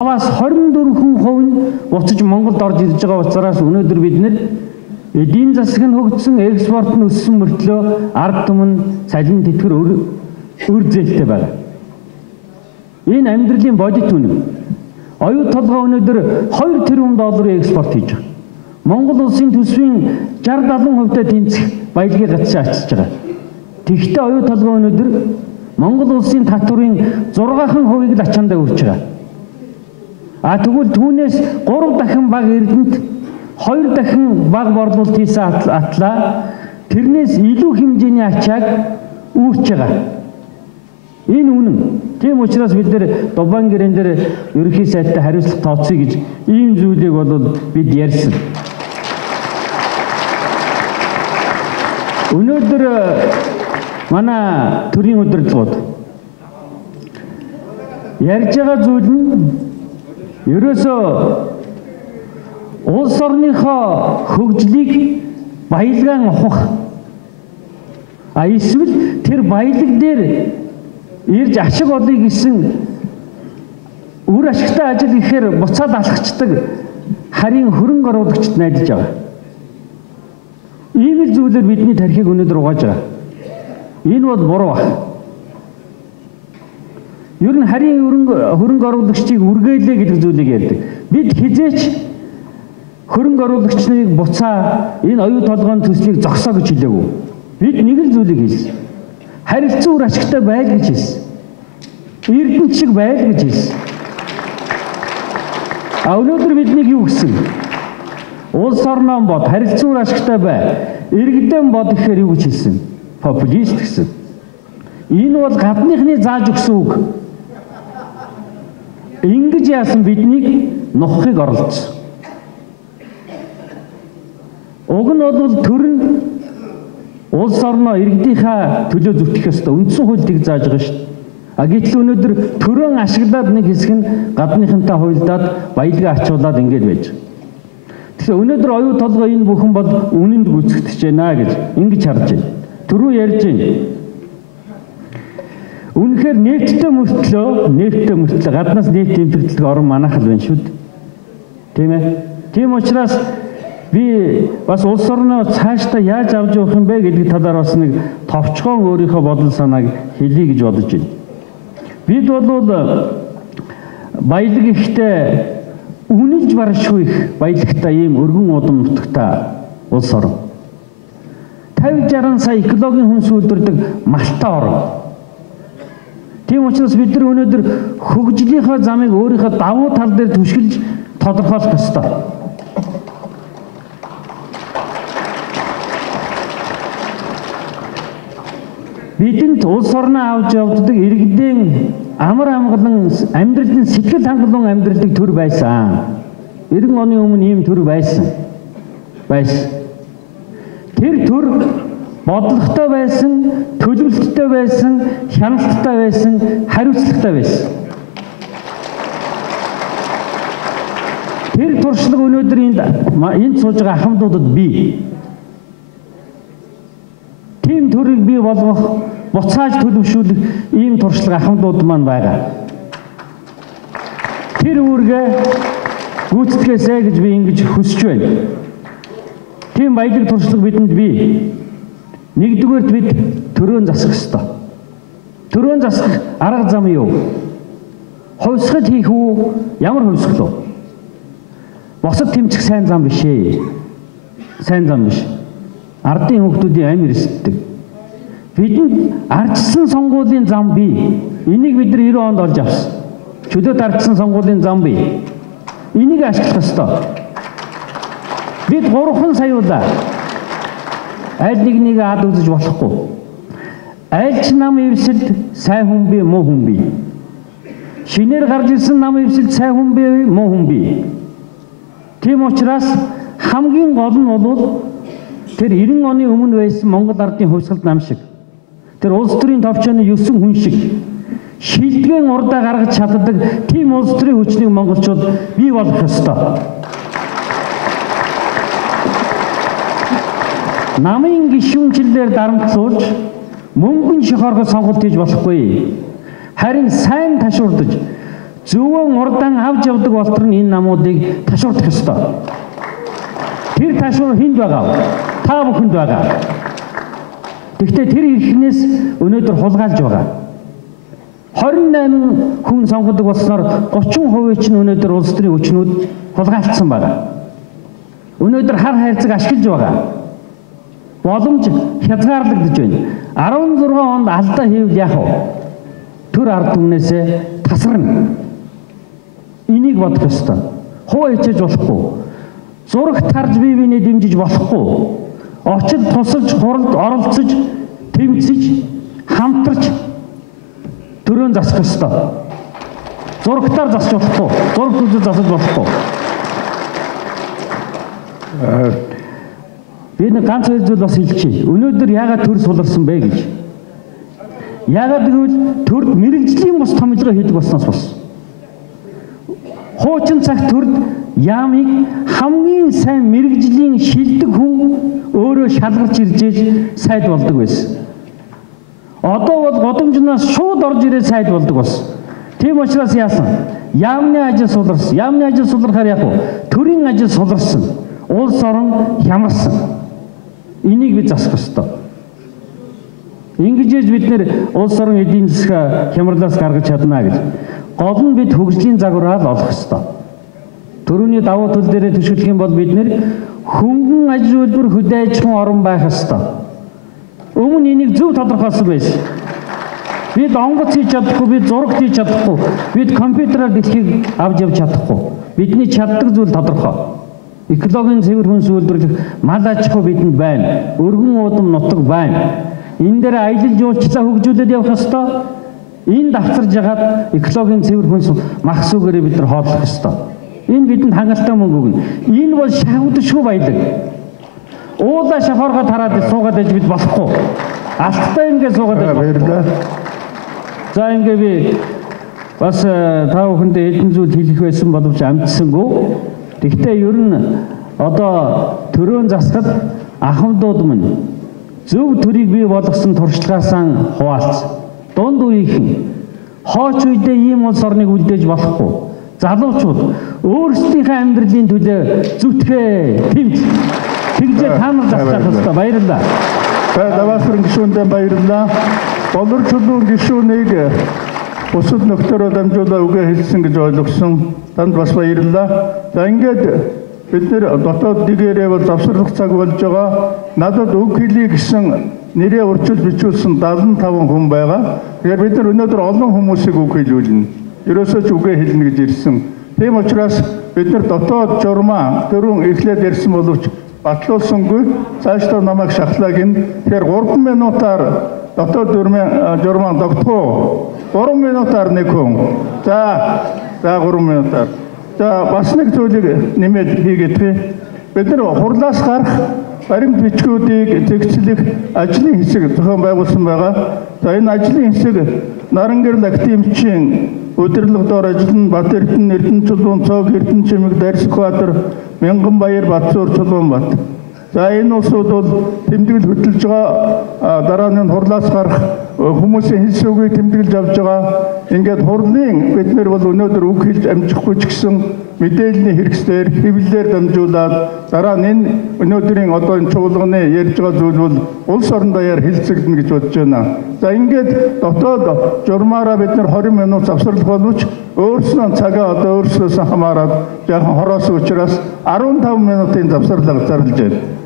Аваас 24% нь буцаж Монголд орж ирж байгаа учраас өнөөдөр бид нэр эдийн засаг нь хөгжсөн, экспорт нь өссөн мөртлөө ард түмэн цалин тэтгэр өр зээлтэй байна. Энэ амьдралын бодит үнэ. Оюу толгой өнөөдөр 2 тэрбум долларын экспорт хийж байгаа. Монгол улсын төсвийн 60-70% тэнцэх баялагын гацшаа ачиж байгаа. Тэгвэл оюу толгой өнөөдөр Монгол улсын татврын 6% л ачаандаа өрч байгаа. Тэгвэл түүнээс 3 дахин бага Эрдэнэт 2 дахин бага борлуулалт хийсэн атлаа тэрнээс илүү хэмжээний ачааг үүрч байгаа. Энэ үнэн. Тийм учраас бид нэр Дубайн гэрэн дээр ерөнхий сайдтай хариуцлага тооцъё гэж ийм зүйлийг бол бид ярьсан. Өнөөдөр манай төрийн удирдлагууд ярьж байгаа зүйл нь ерөөсөө улс орныхоо хөгжлийг баялгаан ухах. Эсвэл тэр баялаг дээр ирж ашиг олъё гэсэн үр ашигтай ажил ихээр буцаад алхацдаг харийн хөрөнгө оруулагчид найдаж байгаа. Ийм л зүйлээр бидний тархийг өнөөдөр угааж байгаа. Энэ бол буруу байна. Ер нь харийн хөрөнгө оруулагчийг үргэлээ гэдэг зүйлийг ярьдаг. Бид хизээч хөрөнгө оруулагчныг буцаа энэ оюу толгойн төслийг зогсоо гэж хэлээгүй. Бид нэг л зүйлийг хэлсэн. Харилцан үр ашигтай байл гэж хэлсэн. Эрдэнэт шиг байл гэж хэлсэн. Өнөөдөр биднийг юу гэсэн? Улс орноо бод харилцан үр ашигтай бай. Иргэдэн бод гэхээр юу гэж хэлсэн? Популист гэсэн. Энэ бол гадныхны зааж өгсөн үг. Ингэж яасан биднийг нухахыг оролцсон. Уг нь бол төр нь улс орноо иргэдийнхаа төлөө зүтгэх ёстой. Үндсэн хууль тийг зааж байгаа шүү дээ. Гэтэл өнөөдөр төрön ашиглаад нэг хэсэг нь гадныхантай хуйлдаад баялгаа ачуулаад ингэж байж байгаа. Тэгэхээр өнөөдөр оюу толгой энэ бүхэн бол үнэнд гүйцэтгэж байна гэж ингэж харж байна. Түрүү ярьж байна. Үнэхээр нефттэй мөртлөө гаднаас нефт импортлог орон манайхал байна шүү дээ. Тийм ээ. Тийм учраас би бас улс орноо цаашдаа яаж авч явах юм бэ гэдэг талаар бас нэг товчхон өөрийнхөө бодол санааг хэлье гэж бодож байна. Бид бол баялаг ихтэй үнэлж баршгүй их баялагтай ийм өргөн удам нутагтай улс орн. 50-60 сая экологийн хүнс үйлдвэрдэг малтай орн. Тийм учраас бид нар өнөөдөр хөгжлийнхөө замыг өөрийнхөө давуу тал дээр түшгэлж тодорхойлох ёстой. Бидэнд улс орноо авч явдаг иргэдийн амар амгалан амьдралын сэтгэл хангалуун амьдралыг төр байсан. 90 оны өмнө ийм төр байсан. Тэр төр бодлоготой байсан, төлөвлөлттэй байсан, хяналттай байсан, хариуцлагатай байсан. Тэр туршлага өнөөдөр энд сууж байгаа ахмадуудад бий. Тийм төрийг бий болгох, буцааж төлөвшүүлэх ийм туршлага ахмадууд маань байгаа. Тэр үүргээ гүйцэтгээсэй гэж би ингэж хүсэж байна. Тийм баялаг туршлага бидэнд бий. Нэгдүгээрт бид төрөөн засах ёстой. Төрөөн засах арга зам юу? Хувьсгал хийх үү? Ямар хувьсгал вэ? Босод тэмцэх сайн зам биш ээ. Сайн зам биш. Ардын хүүхдүүдийн амь эрсддэг. Бидэнд ардчсан сонгуулийн зам бий. Энийг бид нар 90 онд олж авсан. Чөлөөт ардчсан сонгуулийн зам бий. Энийг ашиглах ёстой. Бид 3 саяулаа. Аль нэгнийг ад үзэж болохгүй. Аль ч нам эвсэлд сайн хүн бий, муу хүн бий. Шинээр гарч ирсэн нам эвсэлд сайн хүн бий, муу хүн бий. Тийм учраас хамгийн гол нь бол тэр 90 оны өмнө байсан Монгол ардын хувьсгалт нам шиг. Тэр улс төрийн товчооны 9 хүн шиг шилдэгэн урдаа гаргаж чаддаг тийм улс төрийн хүчнийг монголчууд бий болгох ёстой. Намын гишүүнчлэлээр дарамтлуулж мөнгөн шохоргол сонголт хийж болохгүй. Харин сайн ташуурдаж зөвөн урдаан авч явдаг болтор нь энэ намуудыг ташуурдах ёстой. Тэр ташуур хүнд байгаа вэ? Та бүхэнд байгаа. Гэхдээ тэр эрхнээс өнөөдөр хулгайлж байгаа. 28 хүн сонгодог болсноор 30% чинь өнөөдөр улс төрийн хүчнүүд хулгайлцсан байна. Өнөөдөр хар хайрцаг ашиглаж байгаа. Боломж хязгаарлагдж байна. 16 онд алдаа хийвэл яах вэ? Төр ард түмнээсээ тасарна. Энийг бодох ёстой. Хуу хичээж болохгүй. Зураг тарж бие биенээ дэмжиж болохгүй. Очид тусалж, хуралд оролцож, тэмцэж, хамтарч төрөө засах ёстой. Зурагтаар засч болохгүй. Зураг үзэж засаж болохгүй. Би нэг ганц хоёр зүйл бас хэлчихье. Өнөөдөр яагаад төр суларсан бэ гэж. Яагаад гэвэл төрд мэрэгжлийн бус томилгоо хийдэг болсноос болсон. Хуучин цагт төрд яамыг хамгийн сайн мэрэгжлийн шилдэг хүн өөрөө шалгарч иржээж сайд болдог байсан. Одоо бол годомжноос шууд орж ирээд сайд болдог болсон. Тийм учраас яасан? Яамны ажил суларсан. Яамны ажил сулархаар яах вэ? Төрийн ажил суларсан. Улс орон хямарсан. Энийг бид засах ёстой. Ингэж бид нэр улс орон эдийн засаг хямралаас гаргаж чадна гэж. Гол нь бид хөгжлийн загвараа л олох ёстой. Төрөний давуу тал дээрээ төшөөлөх юм бол бид нэр хөнгөн ажил үйлдвэр хөдөө аж ахуйн орн байх ёстой. Өмнө энийг зөв тодорхойлсон байсан. Бид онгоц хийж чадахгүй, бид зураг хийж чадахгүй, бид компьютераар дэлхийг авч явж чадахгүй. Бидний чаддаг зүйл тодорхой. Экологийн цэвэр хүнс үйлдвэрлэх мал аж ахуй бидэнд байна. Өргөн уудам нутаг байна. Энэ дээр аялал жуулчлалаа хөгжүүлээд явах ёстой. Энэ давцарж ягаад экологийн цэвэр хүнс мах сүгээрээ бид нар хооллох ёстой. Энэ бидэнд хангалттай мөнгө өгнө. Энэ бол шахагдшгүй баялаг. Уулаа шафарга тараад суугаад иж бид болохгүй. Алттай ингээд суугаад иж болохгүй. За ингээд би бас та бүхэндээ хэдэн зүйл хэлэх байсан боловч амтсангүй. Гэхдээ ер нь одоо төрөөн засахад ахмадууд минь зөв төрийг бий болгосон туршлагаасаа хуваалц. Дунд үеийнхэн хооч үедээ ийм улс орныг үлдээж болохгүй. Залуучууд өөрсдийнхээ амьдралын төлөө зүтгэе. Тэмц. Тэгжээ та нар засах ёстой. Баярлалаа. Даваасрын гишүүндээ баярлалаа. Болор чулуун гишүүнийг бусад нөхдөөрөө дамжуулаад үгээ хэлсэн гэж ойлгосон. Танд бас баярлалаа. За ингээд бид нэр дотоод дэгээрээ бол завсарлах цаг болж байгаа. Надад үг хэлье гэсэн нэрээ урьдчилж бичүүлсэн 75 хүн байгаа. Тэгэхээр бид нар өнөөдөр олон хүмүүсийг үг хэлүүлнэ. Ерөөсөө ч үгээ хэлнэ гэж ирсэн. Тийм учраас бид нар дотоод журмаа дөрвөн эхлээд ярьсан боловч батлуулсангүй. Цаашдаа намайг шахлаа гин. Тэгэхээр 3 минутаар дотоод журмаа тогтгоо. 3 минутаар нэг хүн. За 3 минутаар. За бас нэг зүйлийг нэмээд хийгээдгээ. Бид нар хурлаас гарах баримт бичгүүдийг зэгцлэх ажлын хэсэг зохион байгуулсан байгаа. За энэ ажлын хэсэг Нарангэрл активчийн удирдлага доор ажиллана Бат Эрдэнэ, Эрдэнэ чулуун, Цог, Эрдэнэ чимэг, Дарсбаатар, Мянганбаяр, Батсуур, Чулуунбат. За энэ улсууд бол тэмдэглэл хөтлөж байгаа дараа нь хурлаас гарах хүмүүсийн хэлс үгийг тэмдэглэж авч байгаа. Ингээд хурлын бид нар бол өнөөдөр үг хэлж амжихгүй ч гэсэн мэдээллийн хэрэгслээр хэвлэлээр дамжуулаад дараа нь энэ өнөөдрийн одоо энэ чуулганы ярьж байгаа зүйл бол улс орон даяар хэлцэгдэнэ гэж бодож байна. За ингээд дотоод журмаараа бид нар 20 минут завсарлах боловч өөрснөө цагаа одоо өөрснөөс хамаарат яхан хороос учраас 15 минутын завсарлага зарлаж байна.